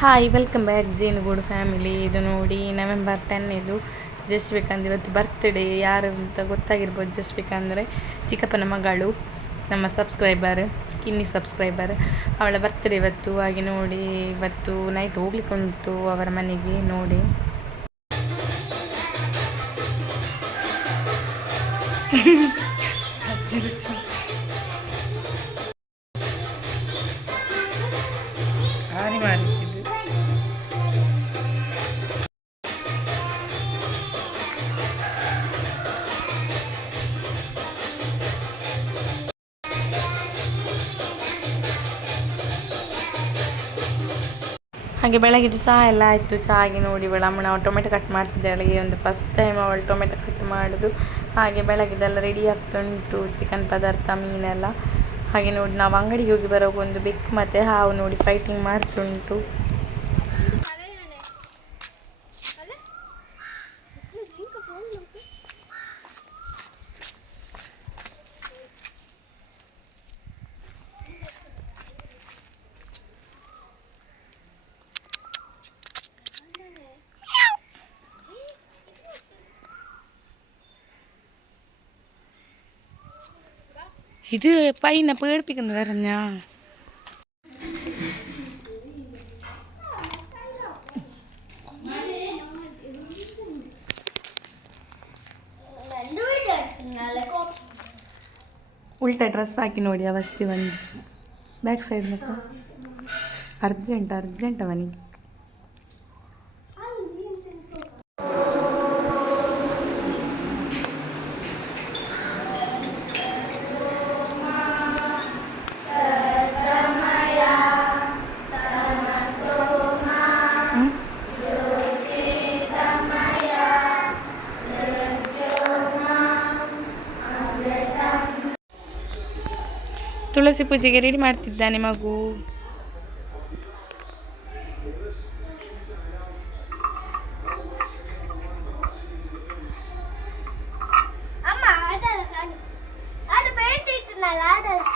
Hi welcome back ಜೇನುಗೂಡು family. ಇದು ನೋಡಿ ನವೆಂಬರ್ 10 ಇದು ಜಸ್ವಿಕಂದ್ ಇವತ್ತು ಬರ್ತ್ಡೇ. ಯಾರು ಅಂತ ಗೊತ್ತಾಗಿರ್ಬೋದು. ಜಸ್ವಿಕಾ ಅಂದರೆ ಚಿಕ್ಕಪ್ಪನ ಮಗಳು, ನಮ್ಮ ಸಬ್ಸ್ಕ್ರೈಬರ್, ಕಿನ್ನಿ ಸಬ್ಸ್ಕ್ರೈಬರ್. ಅವಳ ಬರ್ತ್ಡೇ ಇವತ್ತು. ಹಾಗೆ ನೋಡಿ ಇವತ್ತು ನೈಟ್ ಹೋಗ್ಲಿಕ್ಕೆ ಉಂಟು ಅವರ ಮನೆಗೆ. ನೋಡಿ ಹಾರಿ ಮಾಡಿದ್ದು. ಹಾಗೆ ಬೆಳಗಿದ್ದು ಚಹಾ ಎಲ್ಲ ಆಯಿತು. ಚಹಾಗೆ ನೋಡಿ ಇವಳು ಅಮ್ಮನ ಟೊಮೆಟೊ ಕಟ್ ಮಾಡ್ತಿದ್ದಾಳೆ. ಒಂದು ಫಸ್ಟ್ ಟೈಮ್ ಅವಳು ಟೊಮೆಟೊ ಕಟ್ ಮಾಡೋದು. ಹಾಗೆ ಬೆಳಗಿದೆಲ್ಲ ರೆಡಿ ಆಗ್ತುಂಟು, ಚಿಕನ್ ಪದಾರ್ಥ, ಮೀನೆಲ್ಲ. ಹಾಗೆ ನೋಡಿ ನಾವು ಅಂಗಡಿಗೆ ಹೋಗಿ ಬರೋವಾಗ ಒಂದು ಬೆಕ್ಕು ಮತ್ತು ಹಾವು ನೋಡಿ ಫೈಟಿಂಗ್ ಮಾಡ್ತುಂಟು. ഇത് പൈനെ പേടിപ്പിക്കുന്നതായിരുന്നാ. ಉಲ್ಟಾ ಡ್ರೆಸ್ ಹಾಕಿ ನೋಡಿ ಅವಸ್ಥೆ ಬಂದು ಬ್ಯಾಕ್ ಸೈಡ್ ಮತ್ತು ಅರ್ಜೆಂಟ್ ಅವನಿಗೆ. ತುಳಸಿ ಪೂಜೆಗೆ ರೆಡಿ ಮಾಡ್ತಿದ್ದಾನೆ ಮಗು.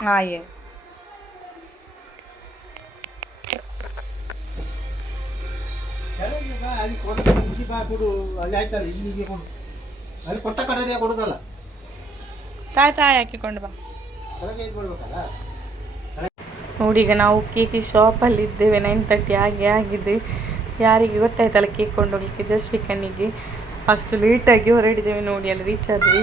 ಹಾಯ್ ತಾಯಿ ಹಾಕಿಕೊಂಡು ಬಾ. ನೋಡಿ ಈಗ ನಾವು ಕೇಕ್ ಶಾಪಲ್ಲಿ ಇದ್ದೇವೆ. 9:30 ಆಗಿದೆ. ಯಾರಿಗೆ ಗೊತ್ತಾಯ್ತಲ್ಲ ಕೇಕ್ ಕೊಂಡೋಗ್ಲಿಕ್ಕೆ, ಜಸ್ವಿಕನಿಗೆ. ಅಷ್ಟು ಲೇಟಾಗಿ ಹೊರಡಿದ್ದೇವೆ. ನೋಡಿ ಅಲ್ಲಿ ರೀಚ್ ಆದ್ವಿ.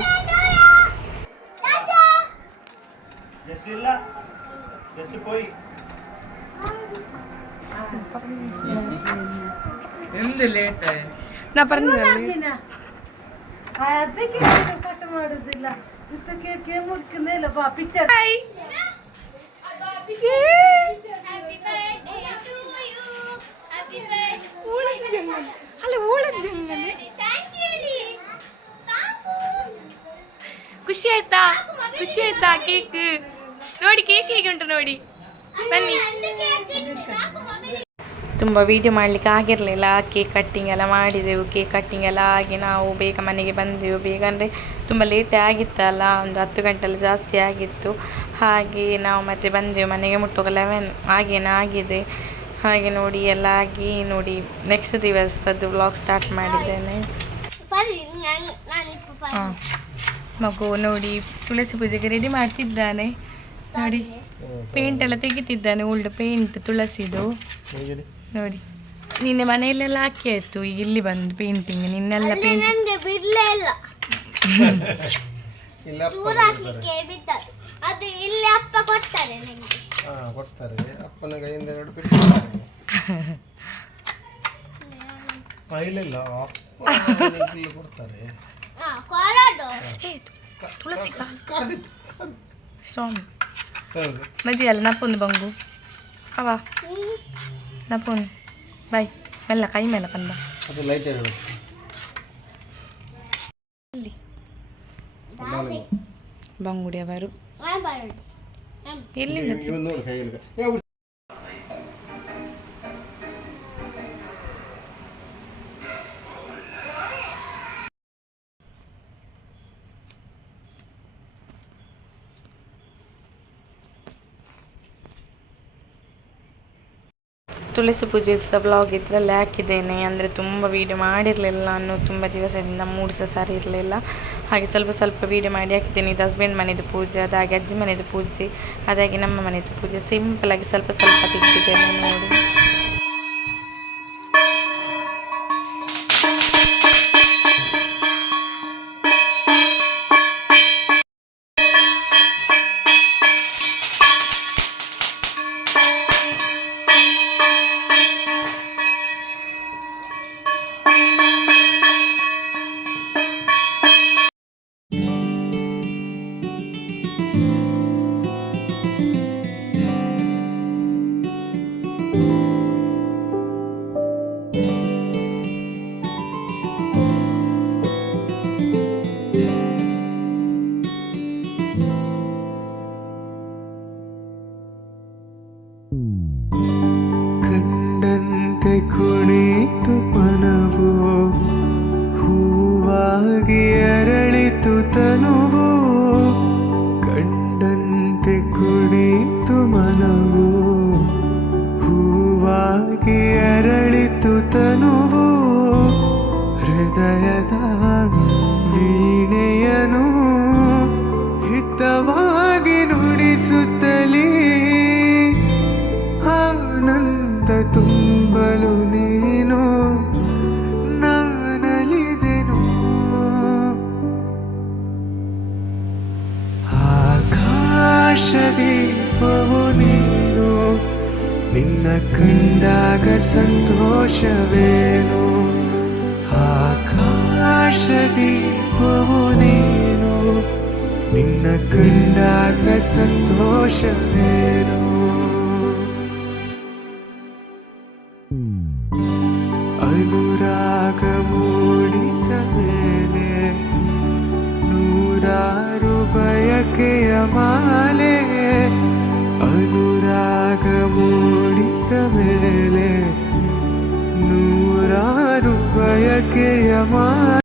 ನಾ ಬಂದಿಲ್ಲ ಕಟ್ ಮಾಡುದಿಲ್ಲ. ಖುಷಿ ಆಯ್ತಾ ಕೇಕ್ ನೋಡಿ. ಕೇಕ್ ಹೇಗೆ ಉಂಟು ನೋಡಿ. ಬನ್ನಿ. ತುಂಬ ವೀಡಿಯೋ ಮಾಡಲಿಕ್ಕೆ ಆಗಿರಲಿಲ್ಲ. ಕೇಕ್ ಕಟ್ಟಿಂಗ್ ಎಲ್ಲ ಮಾಡಿದೆವು. ಕೇಕ್ ಕಟ್ಟಿಂಗ್ ಎಲ್ಲ ಆಗಿ ನಾವು ಬೇಗ ಮನೆಗೆ ಬಂದೆವು. ಬೇಗ ಅಂದರೆ ತುಂಬ ಲೇಟೇ ಆಗಿತ್ತಲ್ಲ, ಒಂದು 10 ಗಂಟೆಲ್ಲ ಜಾಸ್ತಿ ಆಗಿತ್ತು. ಹಾಗೆ ನಾವು ಮತ್ತೆ ಬಂದೆವು ಮನೆಗೆ. ಮುಟ್ಟುವಾಗ 11 ಆಗಿದೆ. ಹಾಗೆ ನೋಡಿ ಎಲ್ಲ ಆಗಿ ನೋಡಿ ನೆಕ್ಸ್ಟ್ ದಿವಸದ್ದು ವ್ಲಾಗ್ ಸ್ಟಾರ್ಟ್ ಮಾಡಿದ್ದೇನೆ. ಮಗು ನೋಡಿ ತುಳಸಿ ಪೂಜೆಗೆ ರೆಡಿ ಮಾಡ್ತಿದ್ದಾನೆ ನೋಡಿ. ಪೇಂಟ್ ಎಲ್ಲ ತೆಗಿತಿದ್ದಾನೆ, ಓಲ್ಡ್ ಪೇಂಟ್ ತುಳಸಿದು ನೋಡಿ. ನಿನ್ನೆ ಮನೆಯಲ್ಲೆಲ್ಲ ಹಾಕಿ ಆಯ್ತು. ಈಗ ಇಲ್ಲಿ ಬಂದು ಪೇಂಟಿಂಗ್. ನಿನ್ನೆಲ್ಲ ಪೇಂಟಿಂಗ್ ಅಪ್ಪನ ಕೈಯಿಂದ ಕೊಡ್ತಾರೆ. ತುಳಸಿ ಸ್ವಾಮಿ ಮದಿಯಲ್ಲ ನಪ್ಪೊಂದು ಬಂಗು ಅವ ನಪ್ಪೊಂದು ಬಾಯ್ ಮೆಲ್ಲ ಕೈ ಮೇಲೆ ಬಂದ ಅಲ್ಲಿ ಬಂಗುಡಿ ಅವರು ಎಲ್ಲಿಂದ ತುಳಸಿ ಪೂಜೆ ಸಹ ವ್ಲಾಗ್ ಇದರಲ್ಲಿ ಹಾಕಿದ್ದೇನೆ. ಅಂದರೆ ತುಂಬ ವೀಡಿಯೋ ಮಾಡಿರಲಿಲ್ಲ ನಾನು, ತುಂಬ ದಿವಸದಿಂದ ಮೂಡ್ ಸಹ ಸರಿ ಇರಲಿಲ್ಲ. ಹಾಗೆ ಸ್ವಲ್ಪ ಸ್ವಲ್ಪ ವೀಡಿಯೋ ಮಾಡಿ ಹಾಕಿದ್ದೇನೆ. ಇದು ಹಸ್ಬೆಂಡ್ ಮನೆಯದು ಪೂಜೆ, ಅದಾಗಿ ಅಜ್ಜಿ ಮನೆಯದು ಪೂಜೆ, ಅದಾಗಿ ನಮ್ಮ ಮನೆಯದು ಪೂಜೆ. ಸಿಂಪಲಾಗಿ ಸ್ವಲ್ಪ ಸ್ವಲ್ಪ ತೆಗೆದಿದ್ದೇನೆ ನೋಡಿ. ಕಂಡಂತೆ ಕುಣಿತು ಮನವು, ಹೂವಾಗಿ ಅರಳಿತು ತನುವು. ಕಂಡಂತೆ ಕುಣಿತು ಮನವು, ಹೂವಾಗಿ ಅರಳಿತು ತನುವು. ಹೃದಯದ ವೀಣೆಯನು ಹಿತವಾಗಿ ನುಡಿಸುತ್ತಲೇ ಆನಂದ ತುಂಬಲು ನೀನು ನಾನಲಿದೆನು. ಆಕಾಶದೀಪವು ನೀನು, ನಿನ್ನ ಕಂಡಾಗ ಸಂತೋಷವೇನು. ಆಕಾಶದೀಪವು ನೀನು, ನಿನ್ನ ಕಂಡಾಗ ಸಂತೋಷವೇನು. ಅನುರಾಗ ಮೂಡಿದ ಮೇಲೆ ನೂರಾರು ಬಯಕೆಯ ಮಾಲೆ. ಅನುರಾಗ ಮೂಡಿದ ಮೇಲೆ ನೂರಾರು ಬಯಕೆಯ ಮಾಲೆ.